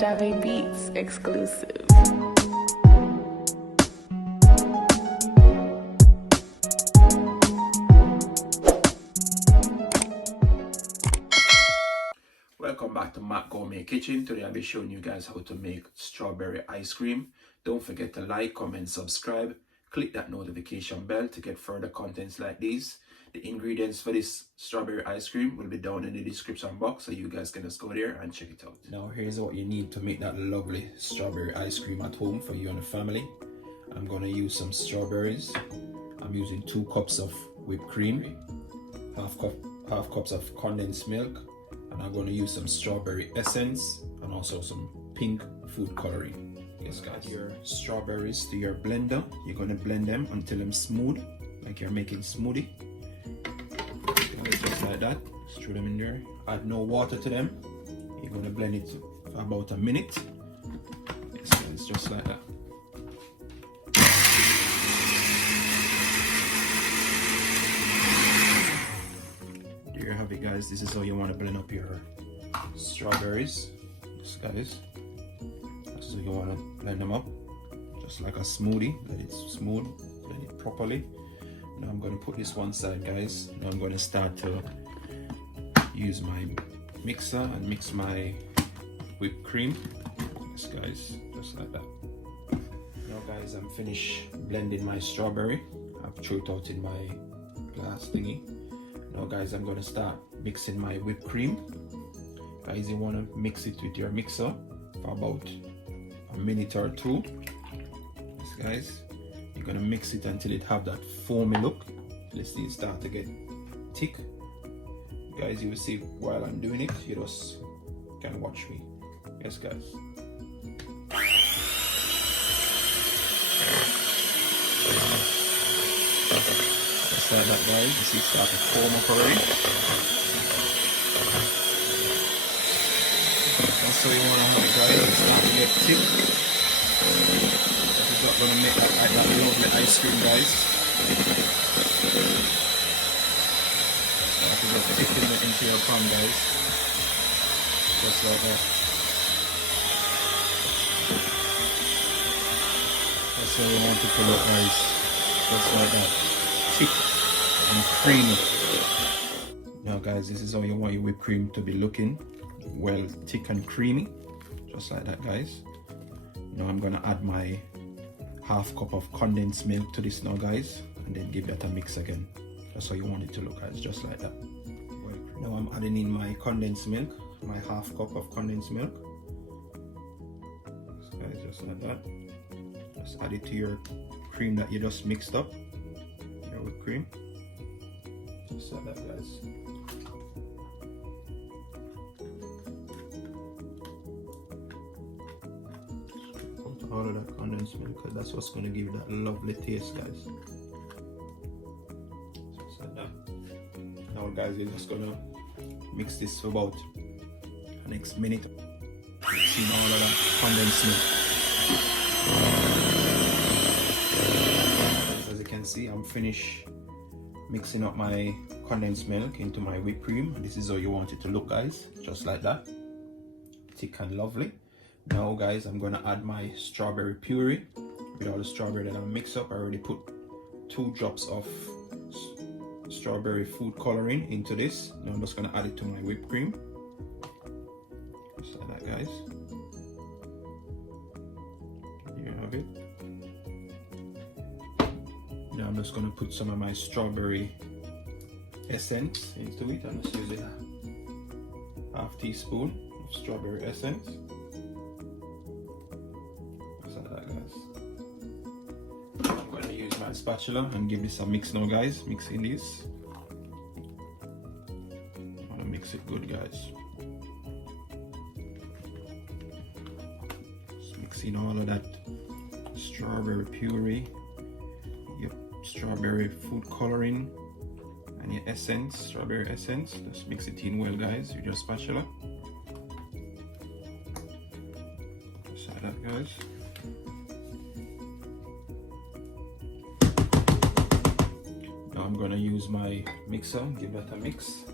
Jave Beats exclusive. Welcome back to Matt Gourmet Kitchen. Today I'll be showing you guys how to make strawberry ice cream. Don't forget to like, comment, subscribe. Click that notification bell to get further contents like these. The ingredients for this strawberry ice cream will be down in the description box, so you guys can just go there and check it out. Now here's what you need to make that lovely strawberry ice cream at home for you and the family. I'm going to use some strawberries. I'm using 2 cups of whipped cream, half cups of condensed milk, and I'm going to use some strawberry essence and also some pink food coloring. Yes guys, add your strawberries to your blender. You're going to blend them until they're smooth, like you're making smoothie. Just like that, throw them in there. Add no water to them. You're going to blend it for about a minute. Yes guys, just like that. There you have it guys. This is how you want to blend up your strawberries. Yes guys, so you want to blend them up just like a smoothie. Let it smooth, blend it properly. Now I'm going to put this one side guys. Now I'm going to start to use my mixer and mix my whipped cream. Yes guys, just like that. Now guys, I'm finished blending my strawberry. I've thrown it out in my glass thingy. Now guys, I'm going to start mixing my whipped cream. Guys, you want to mix it with your mixer for about a minute or 2. Yes guys, you're gonna mix it until it have that foamy look. Let's see it start to get thick. Guys, you will see while I'm doing it, you just can watch me. Yes guys. Just like that guys, you see it start to foam up already. That's how you want to have it guys, it's start to get thick. That is not going to make that lovely ice cream guys. Start to get thick into your pan guys. Just like that. That's how you want it to look guys. Just like that. Thick and creamy. Now guys, this is how you want your whipped cream to be looking. Well, thick and creamy, just like that guys. Now I'm gonna add my half cup of condensed milk to this now guys, and then give that a mix again. That's how you want it to look guys, just like that. Now I'm adding in my condensed milk, my half cup of condensed milk. Guys, just like that. Just add it to your cream that you just mixed up, your whipped cream. Just like that guys. All of that condensed milk, because that's what's going to give you that lovely taste guys. Just like that. Now guys, we're just going to mix this for about the next minute. Mixing all of that condensed milk. As you can see, I'm finished mixing up my condensed milk into my whipped cream. This is how you want it to look guys, just like that. Thick and lovely. Now guys, I'm going to add my strawberry puree. With all the strawberry that I mixed up, I already put 2 drops of strawberry food coloring into this. Now I'm just going to add it to my whipped cream. Just like that guys. There you have it. Now I'm just going to put some of my strawberry essence into it. I'm just using a half teaspoon of strawberry essence. I'm going to use my spatula and give this a mix now guys. Mixing this. I want to mix it good guys. Just mixing all of that strawberry puree, your strawberry food coloring, and your essence, strawberry essence. Just mix it in well guys with your spatula. Just like that guys. I'm going to use my mixer, give that a mix.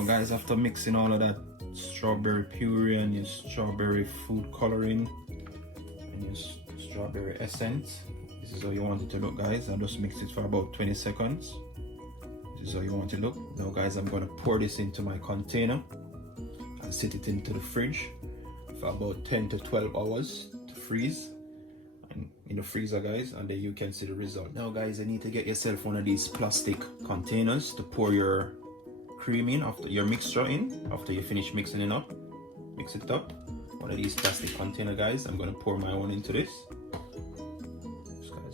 Now guys, after mixing all of that strawberry puree and your strawberry food coloring and your strawberry essence, this is how you want it to look, guys. And just mix it for about 20 seconds. This is how you want it to look. Now guys, I'm going to pour this into my container and sit it into the fridge for about 10 to 12 hours to freeze and in the freezer, guys, and then you can see the result. Now guys, you need to get yourself one of these plastic containers to pour your cream in, after your mixture in, after you finish mixing it up. Mix it up. One of these plastic container, guys. I'm going to pour my own into this.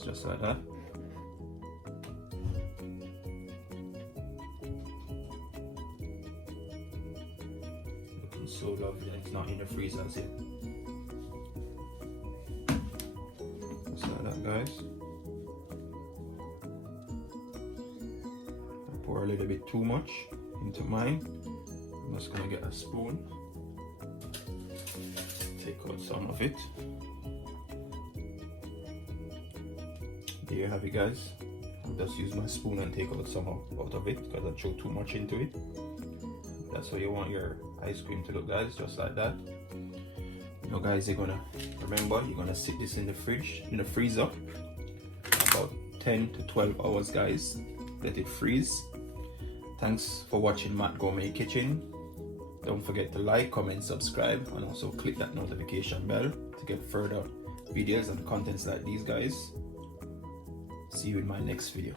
Just like that. Looking so lovely. It's not in the freezer as yet. Just like that, guys. I pour a little bit too much into mine. I'm just gonna get a spoon. Take out some of it. There you have it, guys. I'll just use my spoon and take out some out of it because I threw too much into it. That's how you want your ice cream to look, guys, just like that. You know, guys, you're gonna sit this in the fridge, in the freezer, about 10 to 12 hours, guys. Let it freeze. Thanks for watching Matt Gourmet Kitchen. Don't forget to like, comment, subscribe, and also click that notification bell to get further videos and contents like these, guys. See you in my next video.